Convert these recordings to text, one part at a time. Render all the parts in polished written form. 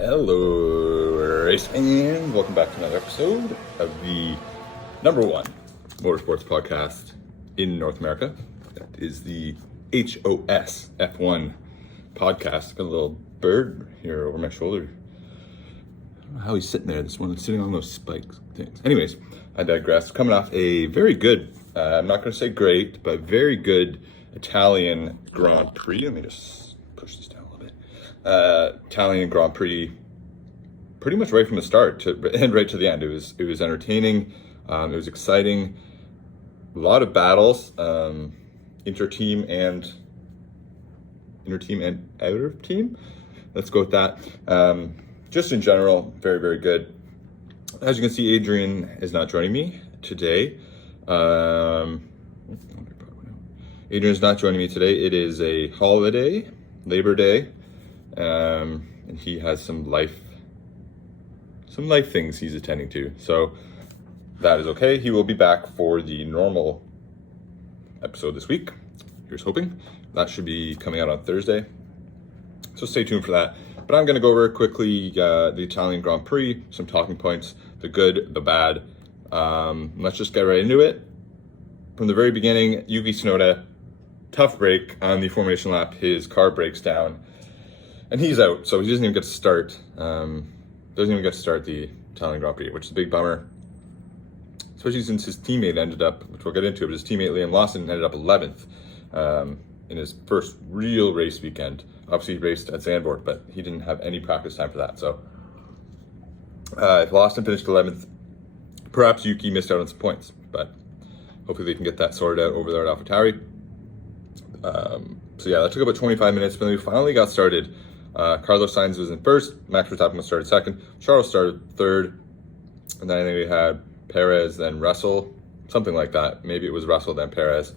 Hello, race fans. Welcome back to another episode of the number one motorsports podcast in North America. That is the HOS F1 podcast. Got a little bird here over my shoulder. I don't know how he's sitting there. This one is sitting on those spikes things. Anyways, I digress. Coming off a very good, I'm not going to say great, but very good Italian Grand Prix. Let me just push this down. Italian Grand Prix, pretty much right from the start and right to the end. It was entertaining. It was exciting. A lot of battles, inter-team and outer team. Let's go with that. Just in general, very, very good. As you can see, Adrian is not joining me today. Adrian's not joining me today. It is a holiday, Labor Day. And he has some life things he's attending to. So that is okay. He will be back for the normal episode this week. Here's hoping. That should be coming out on Thursday. So stay tuned for that. But I'm going to go over quickly the Italian Grand Prix, some talking points, the good, the bad. Let's just get right into it. From the very beginning, Yuki Tsunoda, tough break on the formation lap. His car breaks down. And he's out, so he doesn't even get to start. The Italian Grand Prix, which is a big bummer. Especially since his teammate ended up, which we'll get into, but his teammate Liam Lawson ended up 11th in his first real race weekend. Obviously, he raced at Zandvoort, but he didn't have any practice time for that. So, if Lawson finished 11th, perhaps Yuki missed out on some points, but hopefully they can get that sorted out over there at AlphaTauri. So yeah, that took about 25 minutes, but then we finally got started. Carlos Sainz was in first, Max Verstappen started second, Charles started third, and then I think we had Perez, then Russell, something like that. Maybe it was Russell, then Perez.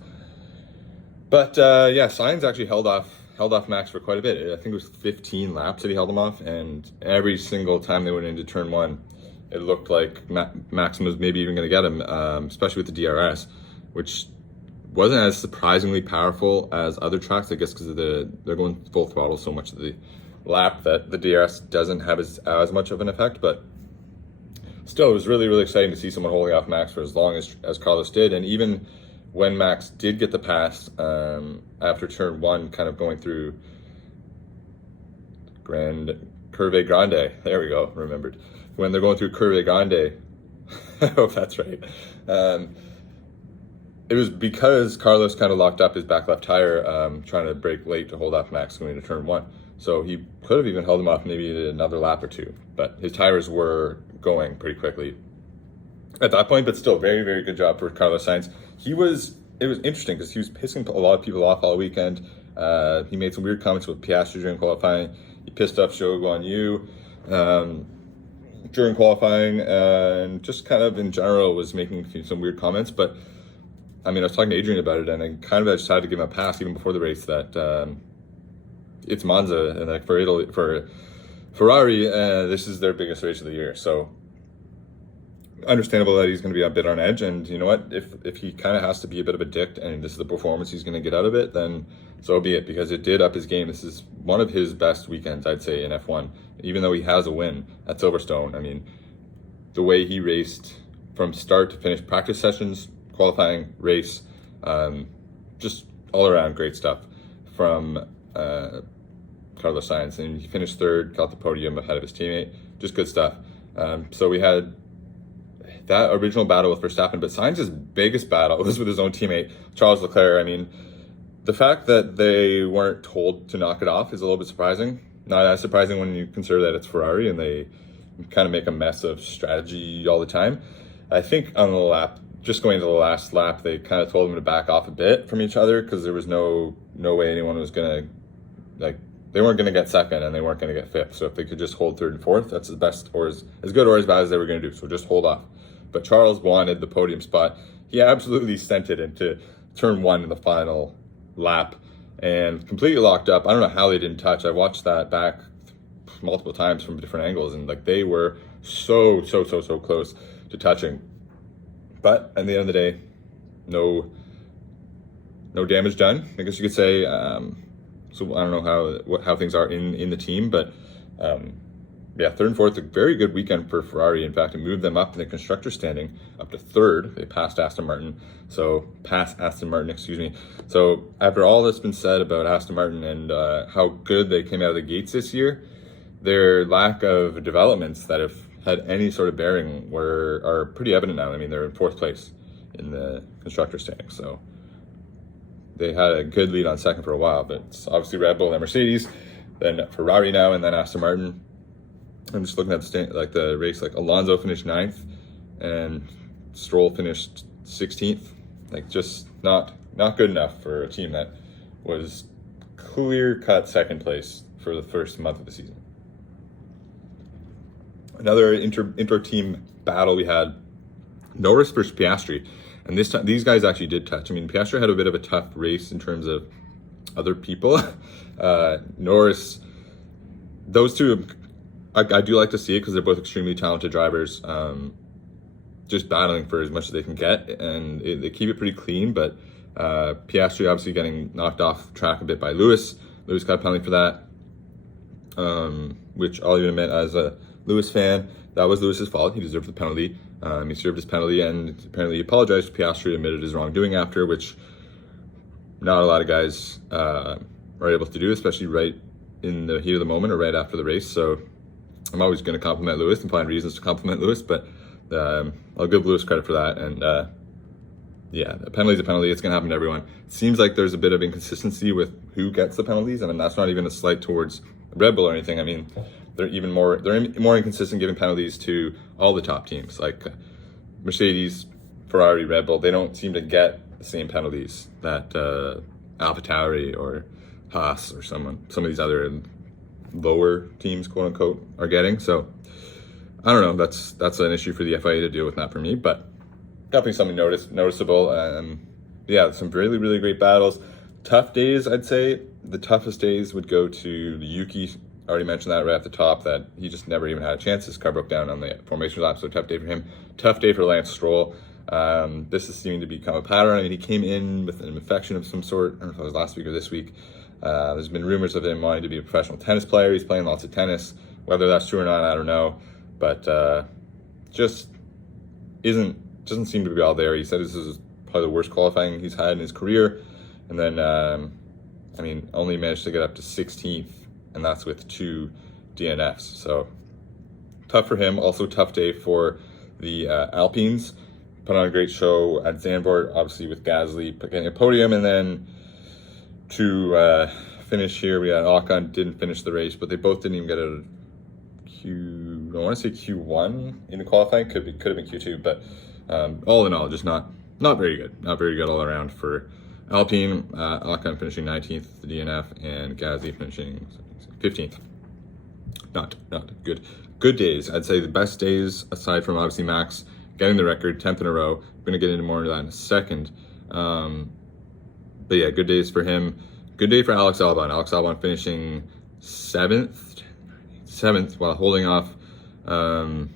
But yeah, Sainz actually held off Max for quite a bit. I think it was 15 laps that he held him off, and every single time they went into turn one, it looked like Max was maybe even going to get him, especially with the DRS, which wasn't as surprisingly powerful as other tracks, I guess, because they're going full throttle so much of the lap that the DRS doesn't have as much of an effect. But still, it was really, really exciting to see someone holding off Max for as long as Carlos did. And even when Max did get the pass after turn one, kind of going through Curve Grande, there we go, remembered. When they're going through Curve Grande, I hope that's right. It was because Carlos kind of locked up his back left tire, trying to brake late to hold off Max going into turn one. So he could have even held him off maybe another lap or two, but his tires were going pretty quickly at that point. But still, very, very good job for Carlos Sainz. It was interesting because he was pissing a lot of people off all weekend. He made some weird comments with Piastri during qualifying. He pissed off Zhou Guanyu during qualifying, and just kind of in general was making some weird comments. But I mean, I was talking to Adrian about it, and I kind of decided to give him a pass even before the race that it's Monza, and like for Ferrari, this is their biggest race of the year. So understandable that he's going to be a bit on edge, and you know what? If he kind of has to be a bit of a dick, and this is the performance he's going to get out of it, then so be it, because it did up his game. This is one of his best weekends, I'd say, in F1. Even though he has a win at Silverstone, I mean, the way he raced from start to finish, practice sessions, qualifying, race, just all around great stuff from Carlos Sainz, and he finished third, got the podium ahead of his teammate. Just good stuff. So we had that original battle with Verstappen, but Sainz's biggest battle was with his own teammate, Charles Leclerc. I mean, the fact that they weren't told to knock it off is a little bit surprising. Not as surprising when you consider that it's Ferrari and they kind of make a mess of strategy all the time. I think on the lap, just going to the last lap, they kind of told them to back off a bit from each other because there was no way anyone was going to, they weren't going to get second and they weren't going to get fifth. So if they could just hold third and fourth, that's the best, or as good or as bad as they were going to do. So just hold off. But Charles wanted the podium spot. He absolutely sent it into turn one in the final lap and completely locked up. I don't know how they didn't touch. I watched that back multiple times from different angles, and they were so close to touching. But at the end of the day, no damage done, I guess you could say. So I don't know how things are in the team, but third and fourth, a very good weekend for Ferrari. In fact, it moved them up in the constructor standing up to third. They passed Aston Martin. So excuse me. So after all that's been said about Aston Martin and how good they came out of the gates this year, their lack of developments that have had any sort of bearing are pretty evident now. I mean, they're in fourth place in the constructor standing. So they had a good lead on second for a while, but it's obviously Red Bull and Mercedes, then Ferrari now, and then Aston Martin. I'm just looking at the race. Like Alonso finished 9th, and Stroll finished 16th. Like just not good enough for a team that was clear-cut second place for the first month of the season. Another inter-team battle we had: Norris versus Piastri, and this time these guys actually did touch. I mean, Piastri had a bit of a tough race in terms of other people. Norris, those two, I do like to see it because they're both extremely talented drivers, just battling for as much as they can get, and they keep it pretty clean. But Piastri obviously getting knocked off track a bit by Lewis. Lewis got a penalty for that, which I'll even admit, as a Lewis fan, that was Lewis's fault. He deserved the penalty. He served his penalty, and apparently he apologized. Piastri admitted his wrongdoing after, which not a lot of guys are able to do, especially right in the heat of the moment or right after the race. So I'm always going to compliment Lewis and find reasons to compliment Lewis, but I'll give Lewis credit for that. And a penalty is a penalty. It's going to happen to everyone. It seems like there's a bit of inconsistency with who gets the penalties, and that's not even a slight towards Red Bull or anything. I mean, they're more inconsistent giving penalties to all the top teams, like Mercedes, Ferrari, Red Bull. They don't seem to get the same penalties that AlphaTauri or Haas or some of these other lower teams, quote unquote, are getting. So I don't know. That's an issue for the FIA to deal with, not for me, but definitely something noticeable. Some really, really great battles. Tough days, I'd say. The toughest days would go to Yuki. I already mentioned that right at the top, that he just never even had a chance. His car broke down on the formation lap, so tough day for him. Tough day for Lance Stroll. This is seeming to become a pattern. I mean, he came in with an infection of some sort. I don't know if it was last week or this week. There's been rumors of him wanting to be a professional tennis player. He's playing lots of tennis. Whether that's true or not, I don't know. But just doesn't seem to be all there. He said this is probably the worst qualifying he's had in his career. And then, only managed to get up to 16th, and that's with 2 DNFs. So tough for him. Also tough day for the Alpines. Put on a great show at Zandvoort, obviously with Gasly getting a podium, and then to finish here, we had Ocon didn't finish the race, but they both didn't even get a I want to say Q1 in the qualifying. Could have been Q2, but all in all, just not very good. Not very good all around for Alpine. Ocon finishing 19th, the DNF, and Gasly finishing 15th. Not good. Good days. I'd say the best days, aside from obviously Max getting the record, 10th in a row. I'm going to get into more of that in a second. But yeah, good days for him. Good day for Alex Albon. Alex Albon finishing 7th while holding off a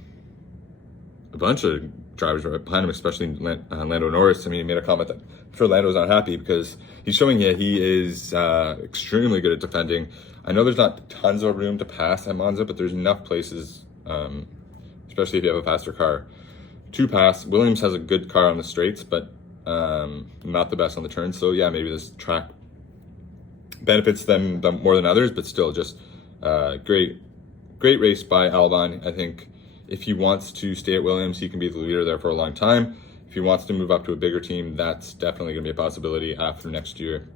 bunch of drivers behind him, especially Lando Norris. I mean, he made a comment that I'm sure Lando's not happy because he's showing he is extremely good at defending. I know there's not tons of room to pass at Monza, but there's enough places, especially if you have a faster car, to pass. Williams has a good car on the straights, but not the best on the turns. So yeah, maybe this track benefits them more than others, but still just great race by Albon. I think if he wants to stay at Williams, he can be the leader there for a long time. If he wants to move up to a bigger team, that's definitely going to be a possibility after next year.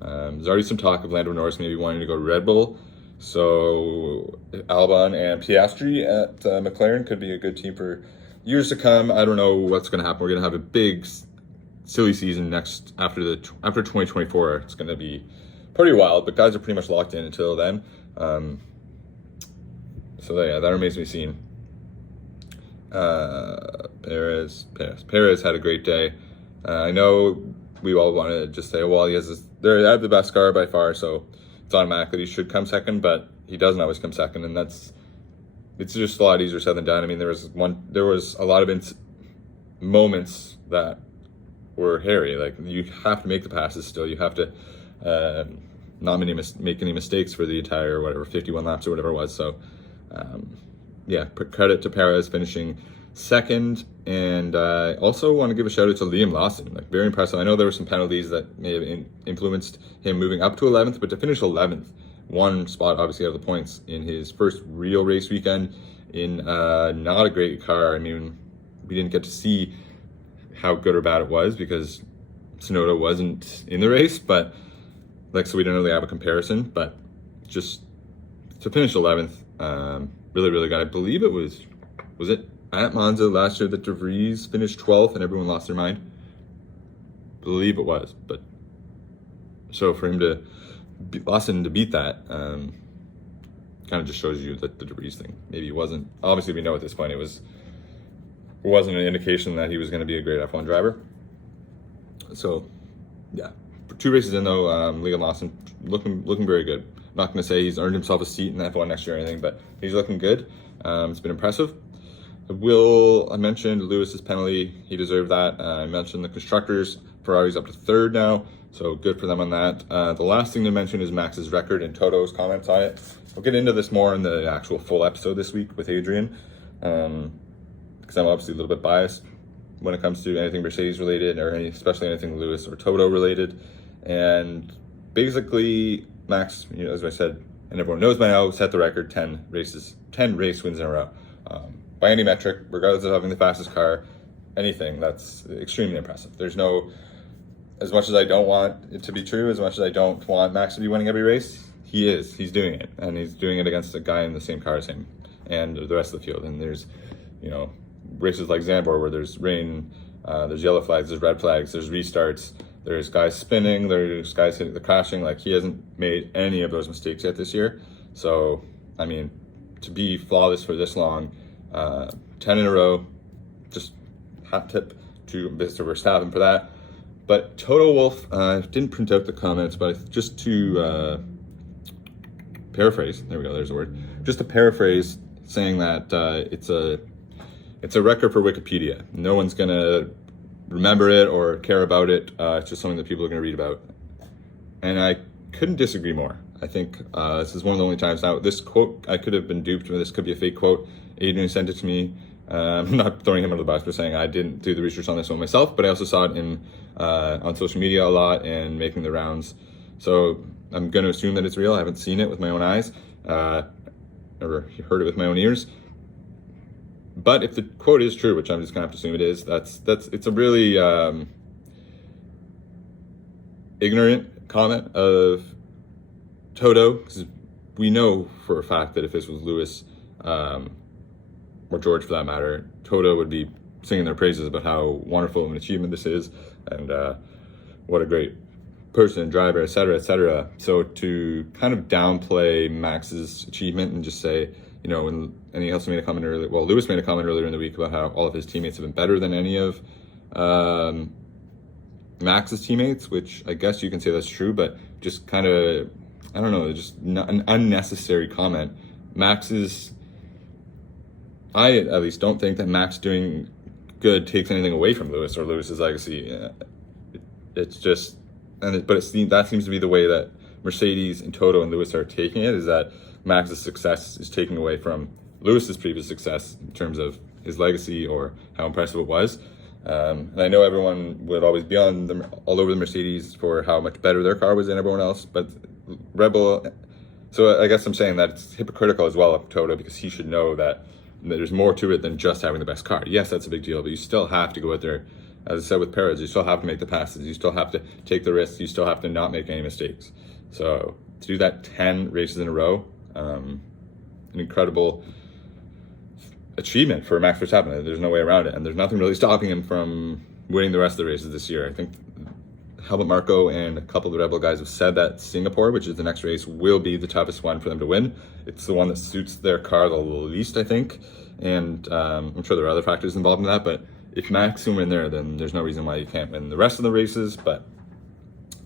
There's already some talk of Lando Norris maybe wanting to go to Red Bull. So Albon and Piastri at McLaren could be a good team for years to come. I don't know what's going to happen. We're going to have a big, silly season after 2024. It's going to be pretty wild, but guys are pretty much locked in until then. So yeah, that remains to be seen. Perez had a great day. I know we all want to just say, well, they have the best car by far, so it's automatic that he should come second, but he doesn't always come second, and it's just a lot easier said than done. I mean, there was a lot of moments that were hairy. Like, you have to make the passes still. You have to not make any mistakes for the entire 51 laps or whatever it was. So Credit to Perez finishing second, and also want to give a shout out to Liam Lawson. Like, very impressive. I know there were some penalties that may have influenced him moving up to 11th, but to finish 11th, one spot obviously out of the points in his first real race weekend in not a great car. I mean, we didn't get to see how good or bad it was because Tsunoda wasn't in the race, but so we didn't really have a comparison. But just to finish 11th, really, really good. I believe it was it at Monza last year that De Vries finished 12th and everyone lost their mind? I believe it was, but so for him to Lawson to beat that, kind of just shows you that the De Vries thing. Maybe it wasn't. Obviously, we know at this point it wasn't an indication that he was going to be a great F1 driver. So, yeah, for 2 races in though, Liam Lawson looking very good. I'm not going to say he's earned himself a seat in F1 next year or anything, but he's looking good. It's been impressive. I mentioned Lewis's penalty. He deserved that. I mentioned the constructors. Ferrari's up to 3rd now, so good for them on that. The last thing to mention is Max's record and Toto's comments on it. We'll get into this more in the actual full episode this week with Adrian, because I'm obviously a little bit biased when it comes to anything Mercedes related, or especially anything Lewis or Toto related. And basically, Max, as I said, and everyone knows by now, set the record 10 race wins in a row. By any metric, regardless of having the fastest car, anything, that's extremely impressive. There's no, as much as I don't want it to be true, as much as I don't want Max to be winning every race, he's doing it. And he's doing it against a guy in the same car as him and the rest of the field. And there's, races like Zandvoort where there's rain, there's yellow flags, there's red flags, there's restarts, there's guys spinning, there's guys hitting the crashing. Like, he hasn't made any of those mistakes yet this year. So, I mean, to be flawless for this long, 10 in a row, just hat tip to Mr. Verstappen for that. But Toto Wolff, didn't print out the comments, but just to paraphrase, there we go, there's a word. Just to paraphrase, saying that it's a record for Wikipedia. No one's gonna remember it or care about it. It's just something that people are gonna read about. And I couldn't disagree more. I think this is one of the only times now, this quote, I could have been duped, this could be a fake quote. Adrian sent it to me. I'm not throwing him under the bus for saying I didn't do the research on this one myself, but I also saw it on social media a lot and making the rounds. So I'm going to assume that it's real. I haven't seen it with my own eyes, or heard it with my own ears. But if the quote is true, which I'm just going to have to assume it is, it's a really ignorant comment of Toto, because we know for a fact that if this was Lewis, or George for that matter, Toto would be singing their praises about how wonderful of an achievement this is, and what a great person and driver, etc., etc. So to kind of downplay Max's achievement and just say, and he also made a comment earlier, Lewis made a comment earlier in the week about how all of his teammates have been better than any of Max's teammates, which I guess you can say that's true, but just kind of, I don't know, just an unnecessary comment. I at least don't think that Max doing good takes anything away from Lewis or Lewis's legacy. It's just, that seems to be the way that Mercedes and Toto and Lewis are taking it, is that Max's success is taking away from Lewis's previous success in terms of his legacy or how impressive it was. And I know everyone would always be all over the Mercedes for how much better their car was than everyone else, but Red Bull. So I guess I'm saying that it's hypocritical as well of Toto, because he should know that there's more to it than just having the best car. Yes, that's a big deal, but you still have to go out there. As I said with Perez, you still have to make the passes. You still have to take the risks. You still have to not make any mistakes. So to do that 10 races in a row, an incredible achievement for Max Verstappen. There's no way around it. And there's nothing really stopping him from winning the rest of the races this year. I think Helmut Marko and a couple of the Red Bull guys have said that Singapore, which is the next race, will be the toughest one for them to win. It's the one that suits their car the least, I think. And I'm sure there are other factors involved in that, but if Max can win there, then there's no reason why you can't win the rest of the races. But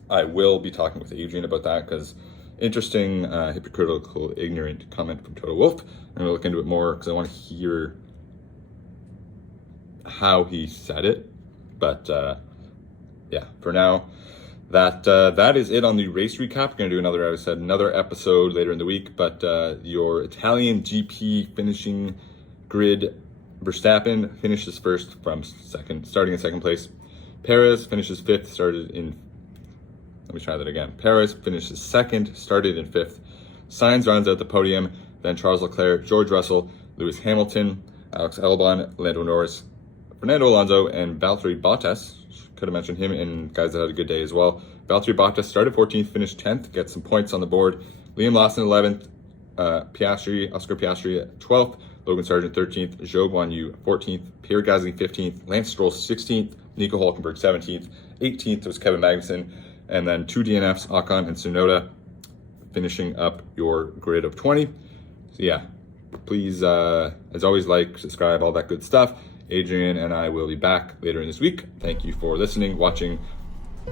I will be talking with Adrian about that, because interesting, hypocritical, ignorant comment from Toto Wolff. I'm going to look into it more because I want to hear how he said it. But yeah, for now, that is it on the race recap. We're going to do another episode later in the week, but your Italian GP finishing grid: Verstappen finishes first from starting in second place. Perez finishes fifth, Perez finishes second, started in fifth. Sainz rounds out the podium, then Charles Leclerc, George Russell, Lewis Hamilton, Alex Albon, Lando Norris, Fernando Alonso, and Valtteri Bottas. Could have mentioned him, and guys that had a good day as well. Valtteri Bottas started 14th, finished 10th, gets some points on the board. Liam Lawson 11th, Oscar Piastri 12th, Logan Sargent 13th, Zhou Guanyu 14th, Pierre Gasly 15th, Lance Stroll 16th, Nico Hulkenberg 17th, 18th was Kevin Magnussen, and then 2 DNFs, Ocon and Tsunoda, finishing up your grid of 20. So yeah, please, as always, like, subscribe, all that good stuff. Adrian and I will be back later in this week. Thank you for listening, watching,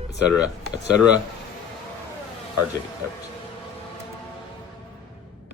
etc., etc. RJ out.